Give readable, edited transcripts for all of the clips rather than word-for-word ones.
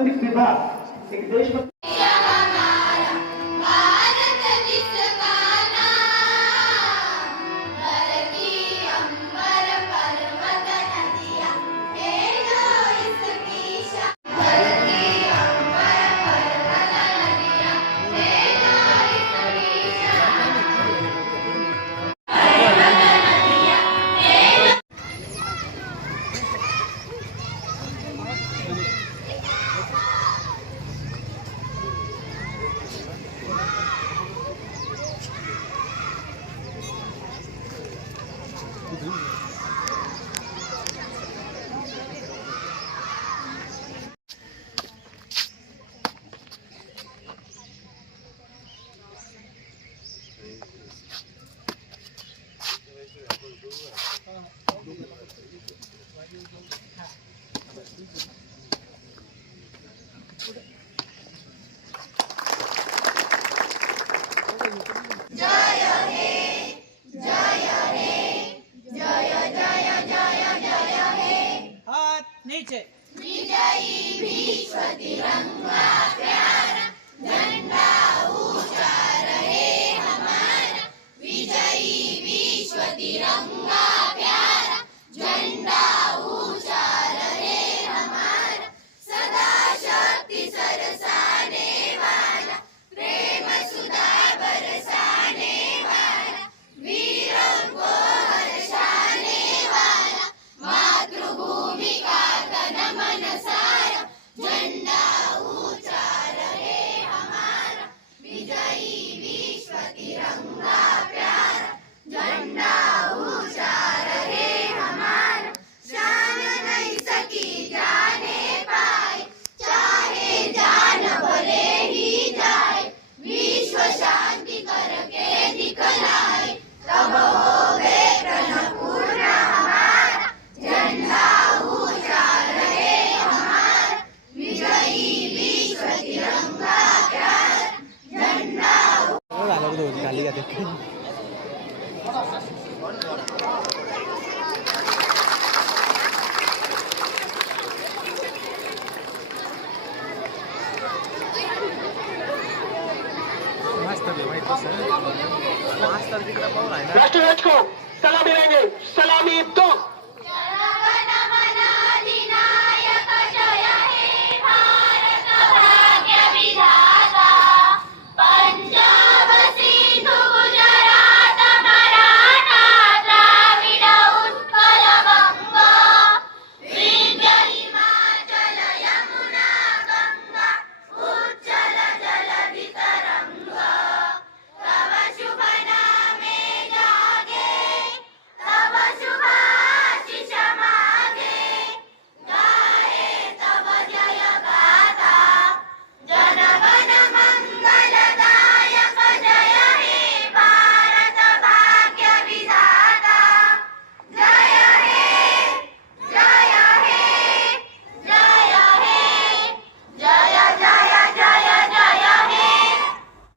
सांस्कृतिक विभाग एक देशभक्त नीचे विजयी विश्व तिरंगा प्यारा झंडा ऊंचा रहे हमारा विजयी विश्व तिरंगा प्यारा झंडा ऊंचा रहे हमारा सदा शक्ति सरसाने वाला प्रेम सुधा बरसाने वाला वीरों को हर्षाने वाला मातृभूमि का मन सारा झंडा ऊंचा रहे हमारा विजयी विश्व तिरंगा प्यारा झंडा ऊंचा रहे हमारा शान नहीं सकी जाने पाए चाहे जान भले ही जाए विश्व शांति करके दिखलाए तब होवे प्रण पूर्ण हमारा झंडा ऊंचा रहे हमारा विजयी विश्व तिरंगा प्यारा झंडा खाली जाते राष्ट्रध्वज को सलामी देंगे सलामी दो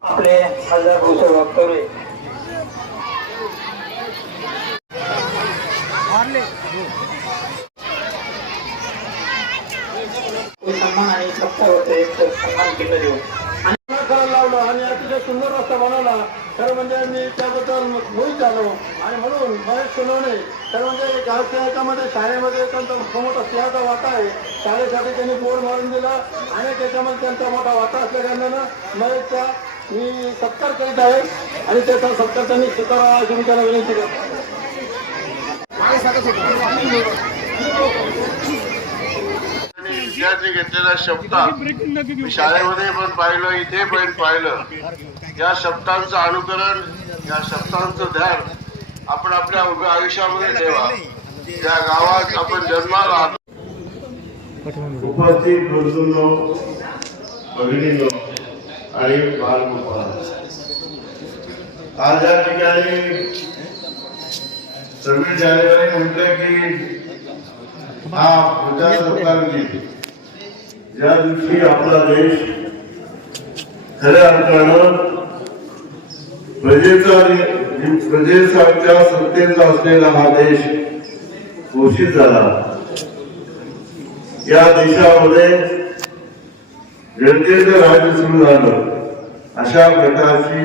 आपले खासदार भाऊसाहेब वागतोरे सन्मान आणि सत्तावरचं एक सन्मान केलं देऊ आणि लावलं आणि अतिशय सुंदर रस्ता बनवला खरं म्हणजे मी त्याबद्दल मोहित झालो आणि म्हणून महेश सोनवणे खरं म्हणजे गावच्या याच्यामध्ये शाळेमध्ये त्यांचा मोठा सिंहाचा वाटा आहे शाळेसाठी त्यांनी बोर्ड मारून दिला आणि त्याच्यामध्ये त्यांचा मोठा वाटा असल्याकारणानं महेशचा मी सत्कार करीत आहे आणि त्याचा सत्कार त्यांनी स्वीकारावा अशी मी त्याला विनंती करतो विद्यार्थी घेतलेला शब्द मी शाळेमध्ये पण पाहिलं इथे पण पाहिलं या शब्दांचं अनुकरण या शब्दांचं ध्यान आपण आपल्या उभ्या आयुष्यामध्ये ठेवा ज्या गावात आपण जन्माला आलो उपस्थित बंधूंनो भगिनींनो आणि बालगोपाल आज या ठिकाणी 26 जानेवारी म्हटलं की हा प्रजासत्ताक दिन ज्या दिवशी आपला देश खऱ्या अर्थानं प्रजेच्या सत्तेचा असलेला हा देश घोषित झाला. या देशामध्ये जनतेचं राज्य सुरू झालं अशा प्रकारची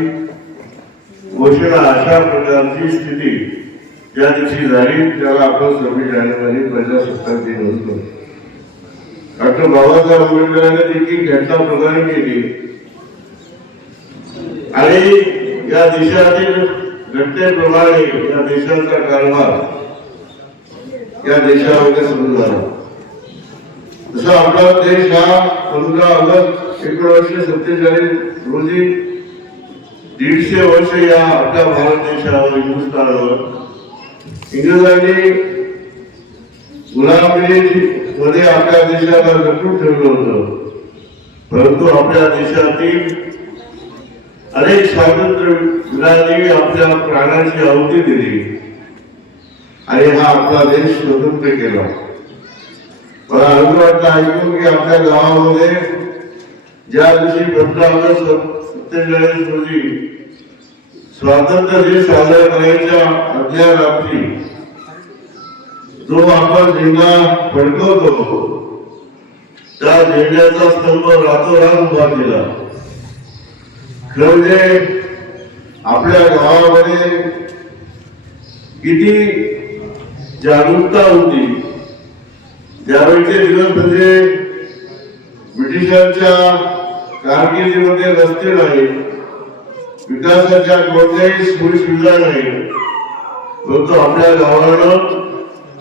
घोषणा, अशा प्रकारची स्थिती ज्या दिवशी झाली त्याला आपण 26 जानेवारी प्रजासत्ताक दिन म्हणतो. डॉक्टर बाबासाहेब आंबेडकरांनी देखील घटना प्रदान केली आणि या देशातील घटनेप्रमाणे या देशाचा कारभार या देशामध्ये सुरू झाला. जसा आपला देश हा 15 ऑगस्ट 1947 रोजी 150 वर्ष या आपल्या भारत देशावर, हिंदुस्थानवर इंग्रजांनी गुलामगिरीमध्ये आपल्या देशाला लपवून ठेवलं होतं. परंतु आपल्या देशातील अनेक स्वातंत्र्यवीरांनी आपल्या प्राणाची आहुती दिली आणि हा आपला देश स्वतंत्र केला. मला आनंद वाटला ऐकून की आपल्या गावामध्ये ज्या दिवशी 15 ऑगस्ट 1947 रोजी स्वातंत्र्य दिन साजरा करायच्या आदल्या रात्री जो आपण झेंडा फडकवतो त्या झेंड्याचा स्तंभ रातोरात उभा केला. म्हणजे आपल्या गावामध्ये किती जागरूकता होती. त्यावेळेचे दिवस म्हणजे ब्रिटिशांच्या कारकिर्दीमध्ये रस्ते नाही, विकासाच्या कोणत्याही सोयी सुविधा नाही, परंतु आपल्या गावानं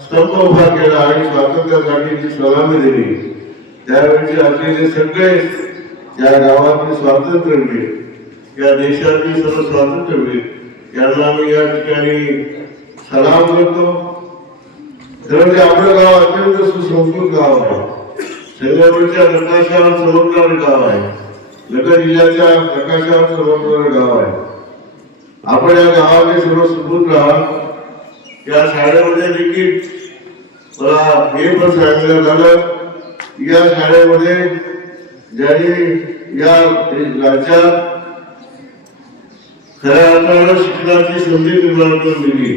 स्तंभ उभा केला आणि स्वातंत्र्यासाठी सलामी दिली. त्यावेळेचे असलेले सगळे या गावातील स्वातंत्र्यवीर, या देशातील सर्व स्वातंत्र्यवीर यांना मी या ठिकाणी सलाम करतो. कारण ते आपलं गाव अत्यंत सुसंस्कृत गाव आहे. संगमनेरच्या नकाशावर चमकणारं गाव आहे. नगर जिल्ह्याच्या नकाशावर चमकणारं गाव आहे. आपण या गावाने सर्व सुखरूप राहा. या शाळेमध्ये देखील मला हे पण सांगितलं झालं की या शाळेमध्ये ज्यांनी या राज्यात खऱ्या अर्थानं शिक्षणाची संधी निर्माण करून दिली,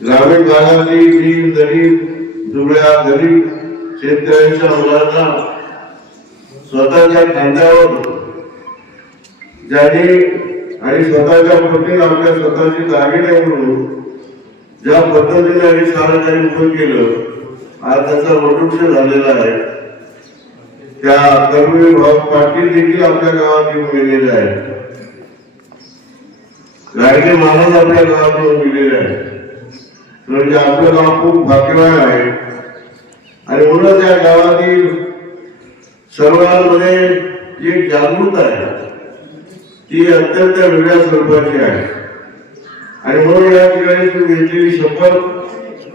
ग्रामीण भागातली दीन गरीब दुबळ्या गरीब शेतकऱ्यांच्या मुलांना स्वतःच्या खांद्यावर ज्यांनी आणि स्वतःच्या पत्नीला आपल्या स्वतःची दागिने म्हणून ज्या पद्धतीने आणि सारं काही उभं केलं, आज त्याचा वटवृक्ष झालेला आहे. त्या कर्मवीर भाऊ पाटील देखील आपल्या गावात येऊन गेलेले आहेत. रायडे महाराज आपल्या गावात येऊन गेलेले आहेत. म्हणजे आपलं गाव खूप भाग्यवान आहे आणि म्हणूनच या गावातील सर्वांमध्ये जी जागृतता आहे ती अत्यंत वेगळ्या स्वरूपाची आहे. आणि म्हणून या ठिकाणी तुम्ही घेतलेली शपथ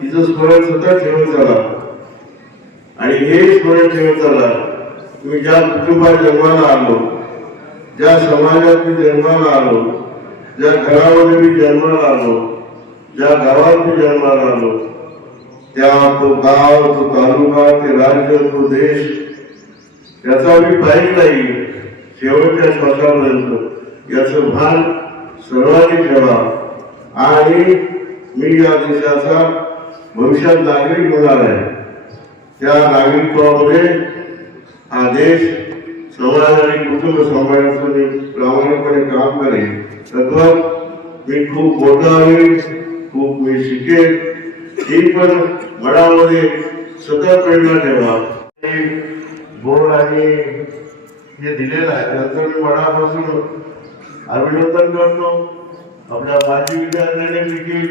तिचं स्मरण सतत ठेवत चला आणि हे स्मरण ठेवत चला. तुम्ही ज्या कुटुंबात जन्माला आलो, ज्या समाजात मी जन्माला आलो, ज्या घरामध्ये मी जन्माला आलो, ज्या गावात मी जन्माला आलो, त्या तो गाव, तो तालुका, ते राज्य, तो देश याचा मी पाहिजे नाही शेवटच्या श्वासापर्यंत याचं भान सर्वांनी ठेवा. आणि मी या देशाचा भविष्यात नागरिक होणार आहे. त्या नागरिकत्वामध्ये हा देश, समाज आणि कुटुंब सांभाळण्याचं मी प्रामाणिकपणे काम करेन. तद्वत मी खूप मोठा होईल, खूप मी शिकेन, ही पण मनामध्ये सतत प्रेरणा ठेवा. बोर्ड आणि हे दिलेलं आहे त्याचं मी मनापासून अभिनंदन करतो. आपल्या माजी विद्यार्थ्यांनी देखील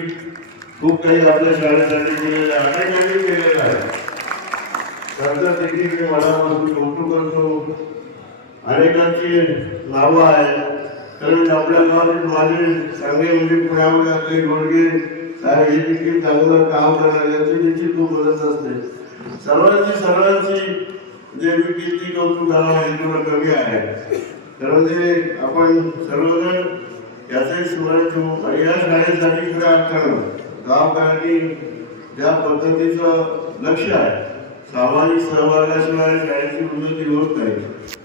खूप काही आपल्या शाळेसाठी केलेलं आहे, अनेकांनी केलेलं आहे. त्याचं देखील मी मनापासून कौतुक करतो. अनेकांची नावं आहेत. कारण आपल्या गावातील माझे चांगले म्हणजे पुण्यामध्ये असले गोडगे साहेब हे देखील चांगलं काम करणार, याची देखील खूप मदत असते. सर्वांची जे मी किती कौतुक करावं हे थोडं कमी आहे. कारण ते आपण सर्वजण याचंही स्मरण ठेवू आणि या शाळेसाठी खऱ्या अर्थानं गावकऱ्यांनी ज्या पद्धतीचं लक्ष आहे, सामाजिक सहभागाशिवाय शाळेची उन्नती होत नाही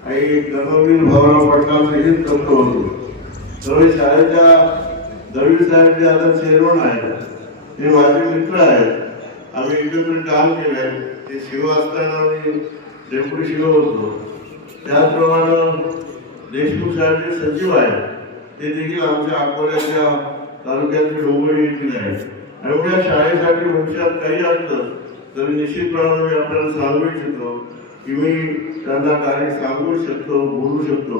आणि कर्मवीर भाऊराव पाटलांचं हेच तत्व होतं. त्यामुळे शाळेच्या दळवी साहेब जे आता चेअरमन आहेत ते माझे मित्र आहेत. आम्ही एकत्र काम केलंय. ते शिव असताना मी डेप्युटी शिव होतो. त्याचप्रमाणे देशमुख साहेब सचिव आहेत ते देखील आमच्या अकोल्याच्या तालुक्यातले डोंगरी येथील आहेत. आणि एवढ्या शाळेसाठी भविष्यात काही असलं तर निश्चितपणाने मी आपल्याला सांगू इच्छितो की मी त्यांना काही सांगू शकतो, बोलू शकतो.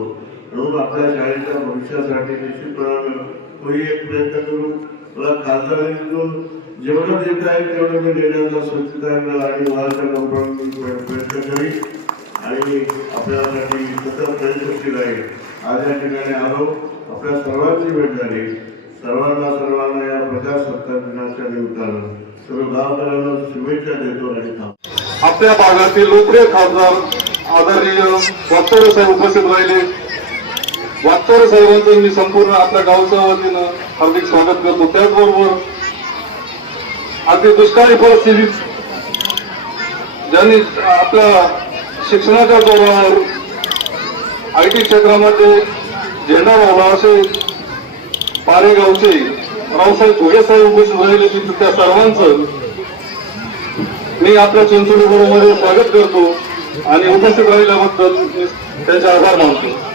म्हणून आपल्या शाळेच्या भविष्यासाठी निश्चितपणाने तोही एक प्रयत्न करून मला खासदारीतून जेवढं देत आहे तेवढं मी देण्याचा स्वच्छता आणि वारसा प्रयत्न करीन आणि आपल्यासाठी सतत प्रयत्नशील आहे. आज या ठिकाणी आलो, आपल्या सर्वांची भेट झाली. सर्वांना या प्रजासत्ताक दिनाच्या निमित्तानं सर्व गावकऱ्यांना शुभेच्छा देतो आणि थांबतो. आपल्या भागातील लोकप्रिय खासदार आदरणीय वागचौरे साहेब उपस्थित राहिले. वागचौरे साहेबांचं मी संपूर्ण आपल्या गावच्या वतीनं हार्दिक स्वागत करतो. त्याचबरोबर अगदी दुष्काळी परिस्थितीत ज्यांनी आपल्या शिक्षणाच्या जोरावर IT क्षेत्रामध्ये झेंडा लावला असे पारेगावचे रावसाहेब घोगे साहेब उपस्थित राहिले. त्या सर्वांचं मी आपल्या चिंचोली बरोबर स्वागत करतो आणि उपस्थित राहिल्याबद्दल त्यांचे आभार मानतो.